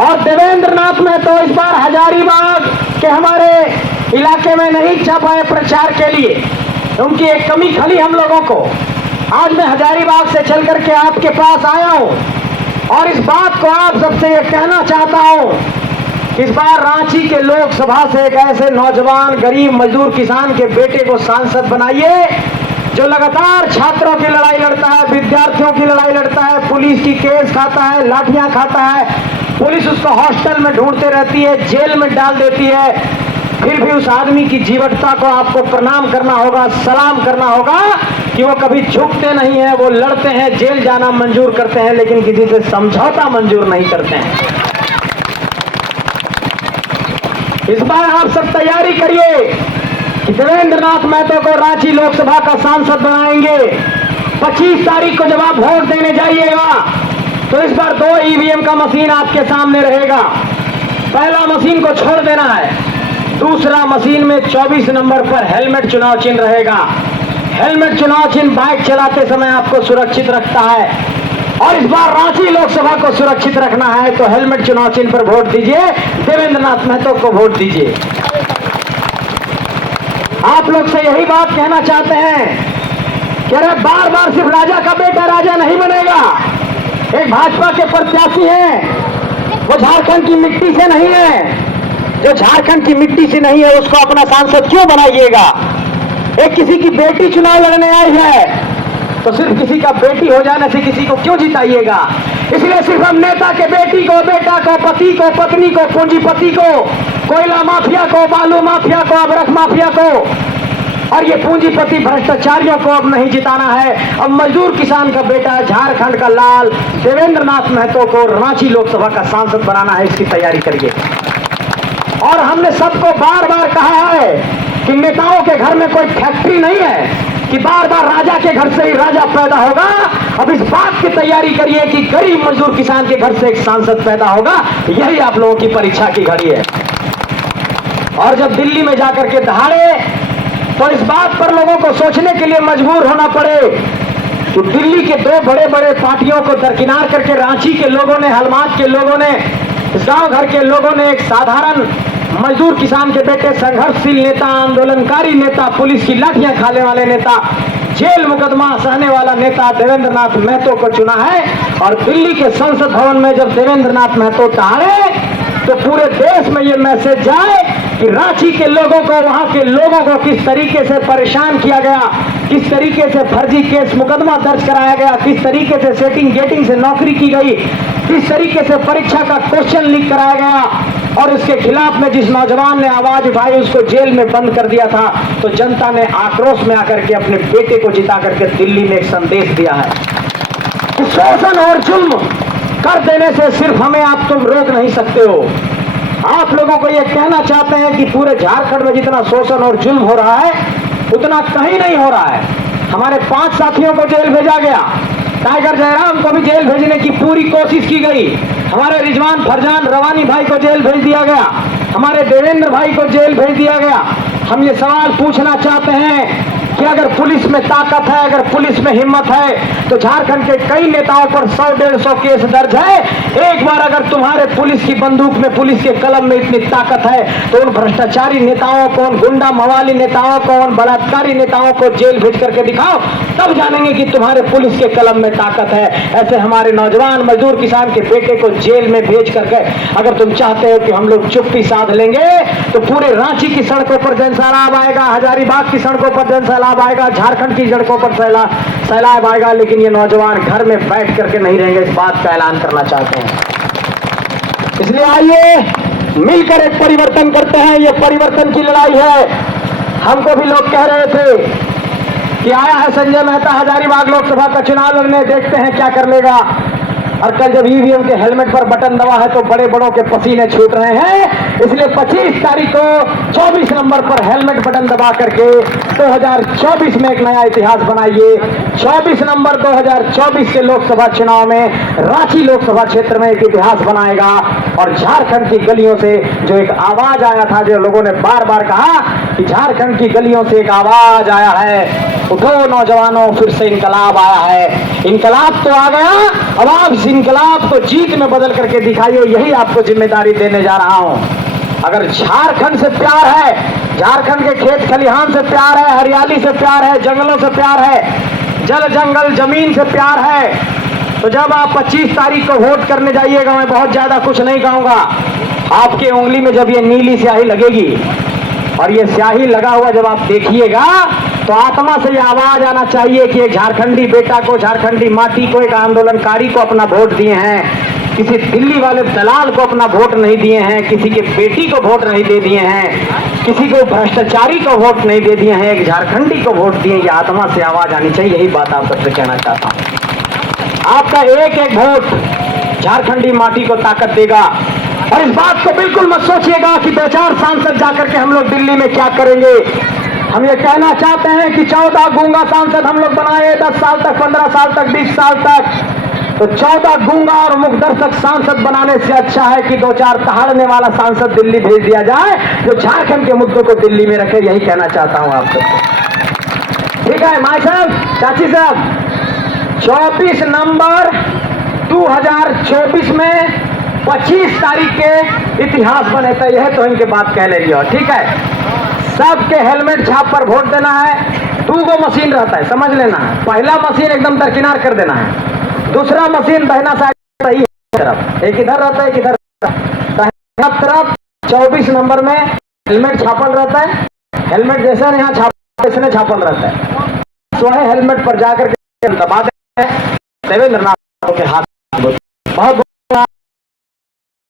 और देवेंद्र नाथ महतो इस बार हजारीबाग के हमारे इलाके में नहीं छपाए प्रचार के लिए, उनकी एक कमी खली हम लोगों को। आज मैं हजारीबाग से चल करके आपके पास आया हूं और इस बात को आप सबसे ये कहना चाहता हूं, इस बार रांची के लोकसभा से एक ऐसे नौजवान गरीब मजदूर किसान के बेटे को सांसद बनाइए जो लगातार छात्रों की लड़ाई लड़ता है, विद्यार्थियों की लड़ाई लड़ता है, पुलिस की केस खाता है, लाठियां खाता है, पुलिस उसको हॉस्टल में ढूंढते रहती है, जेल में डाल देती है। फिर भी उस आदमी की जीवटता को आपको प्रणाम करना होगा, सलाम करना होगा कि वो कभी झुकते नहीं है, वो लड़ते हैं, जेल जाना मंजूर करते हैं, लेकिन किसी से समझौता मंजूर नहीं करते हैं। इस बार आप सब तैयारी करिए कि देवेंद्र नाथ महतो को रांची लोकसभा का सांसद बनाएंगे। 25 तारीख को जब आप वोट देने जाइएगा तो इस बार 2 ईवीएम का मशीन आपके सामने रहेगा। पहला मशीन को छोड़ देना है, दूसरा मशीन में 24 नंबर पर हेलमेट चुनाव चिन्ह रहेगा। हेलमेट चुनाव चिन्ह बाइक चलाते समय आपको सुरक्षित रखता है और इस बार रांची लोकसभा को सुरक्षित रखना है तो हेलमेट चुनाव चिन्ह पर वोट दीजिए, देवेंद्र नाथ महतो को वोट दीजिए। आप लोग से यही बात कहना चाहते हैं कि अरे बार बार सिर्फ राजा का बेटा राजा नहीं बनेगा। एक भाजपा के प्रत्याशी हैं, वो झारखंड की मिट्टी से नहीं है। जो झारखंड की मिट्टी से नहीं है उसको अपना सांसद क्यों बनाइएगा? एक किसी की बेटी चुनाव लड़ने आई है तो सिर्फ किसी का बेटी हो जाने से किसी को क्यों जिताइएगा? इसलिए सिर्फ हम नेता के बेटी को, बेटा को, पति को, पत्नी को, पूंजीपति को, कोयला माफिया को, बालू माफिया को, अबरख माफिया को और ये पूंजीपति भ्रष्टाचारियों को अब नहीं जिताना है। अब मजदूर किसान का बेटा, झारखंड का लाल देवेंद्र नाथ महतो को रांची लोकसभा का सांसद बनाना है। इसकी तैयारी करिए। और हमने सबको बार बार कहा है कि नेताओं के घर में कोई फैक्ट्री नहीं है कि बार बार राजा के घर से ही राजा पैदा होगा। अब इस बात की तैयारी करिए कि गरीब मजदूर किसान के घर से एक सांसद पैदा होगा। यही आप लोगों की परीक्षा की घड़ी है। और जब दिल्ली में जाकर के दहाड़े तो इस बात पर लोगों को सोचने के लिए मजबूर होना पड़े कि दिल्ली के 2 बड़े बड़े पार्टियों को दरकिनार करके रांची के लोगों ने, हलमात के लोगों ने, इस गांव घर के लोगों ने एक साधारण मजदूर किसान के बेटे, संघर्षशील नेता, आंदोलनकारी नेता, पुलिस की लाठियां खाने वाले नेता, जेल मुकदमा सहने वाला नेता देवेंद्र नाथ महतो को चुना है। और दिल्ली के संसद भवन में जब देवेंद्र नाथ महतो दहाड़े तो पूरे देश में ये मैसेज जाए कि रांची के लोगों को, वहां के लोगों को किस तरीके से परेशान किया गया, किस तरीके से फर्जी केस मुकदमा दर्ज कराया गया, किस तरीके से सेटिंग गेटिंग से नौकरी की गई, किस तरीके से परीक्षा का क्वेश्चन लीक कराया गया और इसके खिलाफ में जिस नौजवान ने आवाज उठाई उसको जेल में बंद कर दिया था। तो जनता ने आक्रोश में आकर के अपने बेटे को जिता करके दिल्ली में एक संदेश दिया है। शोषण और जुल्म कर देने से सिर्फ हमें आप तुम रोक नहीं सकते हो। आप लोगों को यह कहना चाहते हैं कि पूरे झारखंड में जितना शोषण और जुल्म हो रहा है उतना कहीं नहीं हो रहा है। हमारे 5 साथियों को जेल भेजा गया, टाइगर जयराम को भी जेल भेजने की पूरी कोशिश की गई, हमारे रिजवान फरजान रवानी भाई को जेल भेज दिया गया, हमारे देवेंद्र भाई को जेल भेज दिया गया। हम ये सवाल पूछना चाहते हैं कि अगर पुलिस में ताकत है, अगर पुलिस में हिम्मत है तो झारखंड के कई नेताओं पर 100-150 केस दर्ज है। एक बार अगर तुम्हारे पुलिस की बंदूक में, पुलिस के कलम में इतनी ताकत है तो उन भ्रष्टाचारी नेताओं को, उन गुंडा मवाली नेताओं को, उन बलात्कारी नेताओं को जेल भेज करके दिखाओ, तब जानेंगे कि तुम्हारे पुलिस के कलम में ताकत है। ऐसे हमारे नौजवान मजदूर किसान के बेटे को जेल में भेज करके अगर तुम चाहते हो कि हम लोग चुप्पी साध लेंगे तो पूरे रांची की सड़कों पर जनसैलाब आएगा, हजारीबाग की सड़कों पर जनसैलाब आएगा, झारखंड की सड़कों पर सैलाब आएगा। लेकिन ये नौजवान घर में बैठ करके नहीं रहेंगे, इस बात का ऐलान करना चाहते हैं। इसलिए आइए मिलकर एक परिवर्तन करते हैं। ये परिवर्तन की लड़ाई है। हमको भी लोग कह रहे थे कि आया है संजय मेहता हजारीबाग लोकसभा का चुनाव लड़ने, देखते हैं क्या कर लेगा। और कल जब ईवीएम के हेलमेट पर बटन दबा है तो बड़े बड़ों के पसीने छूट रहे हैं। इसलिए 25 तारीख को 24 नंबर पर हेलमेट बटन दबा करके 2024 में एक नया इतिहास बनाइए। 24 नंबर 2024 के लोकसभा चुनाव में रांची लोकसभा क्षेत्र में एक इतिहास बनाएगा। और झारखंड की गलियों से जो एक आवाज आया था, जो लोगों ने बार बार कहा कि झारखंड की गलियों से एक आवाज आया है, उठो नौजवानों फिर से इनकलाब आया है। इनकलाब तो आ गया, अब आप इंकलाब को जीत में बदल करके दिखाइए, यही आपको जिम्मेदारी देने जा रहा हूं। अगर झारखंड से प्यार है, झारखंड के खेत खलिहान से प्यार है, हरियाली से प्यार है, जंगलों से प्यार है, जल जंगल जमीन से प्यार है, तो जब आप 25 तारीख को वोट करने जाइएगा, मैं बहुत ज्यादा कुछ नहीं कहूंगा, आपके उंगली में जब ये नीली स्याही लगेगी और ये स्याही लगा हुआ जब आप देखिएगा, तो आत्मा से ये आवाज आना चाहिए कि एक झारखंडी बेटा को, झारखंडी माटी को, एक आंदोलनकारी को अपना वोट दिए हैं, किसी दिल्ली वाले दलाल को अपना वोट नहीं दिए हैं, किसी के बेटी को वोट नहीं दे दिए हैं, किसी को भ्रष्टाचारी को वोट नहीं दे दिए हैं, एक झारखंडी को वोट दिए। ये आत्मा से आवाज आनी चाहिए, यही बात आप सबसे कहना चाहता हूं। आपका एक एक वोट झारखंडी माटी को ताकत देगा। और इस बात को बिल्कुल मत सोचिएगा कि 2-4 सांसद जाकर के हम लोग दिल्ली में क्या करेंगे। हम ये कहना चाहते हैं कि 14 गूंगा सांसद हम लोग बनाए, 10 साल तक, 15 साल तक, 20 साल तक, तो 14 गूंगा और मुखदर्शक सांसद बनाने से अच्छा है कि 2-4 दहाड़ने वाला सांसद दिल्ली भेज दिया जाए, जो झारखंड के मुद्दों को दिल्ली में रखे। यही कहना चाहता हूं आप सबको। ठीक है माई साहब, चाची साहब, 24 नवंबर 2024 में 25 तारीख के इतिहास बने थे, यह तो इनके बात कह लेगी। और ठीक है, सबके हेलमेट छाप पर वोट देना है। 2 गो मशीन रहता है, समझ लेना है। पहला मशीन एकदम दरकिनार कर देना है, दूसरा मशीन दाहिना साइड रही तरफ, एक इधर रहता है, एक इधर दाहिना तरफ। 24 नंबर में हेलमेट छापल रहता है, हेलमेट जैसे यहाँ छापल छापल रहता है, सोहे हेलमेट पर जाकर के दबा देते हैं देवेंद्र नाथ के हाथ। बहुत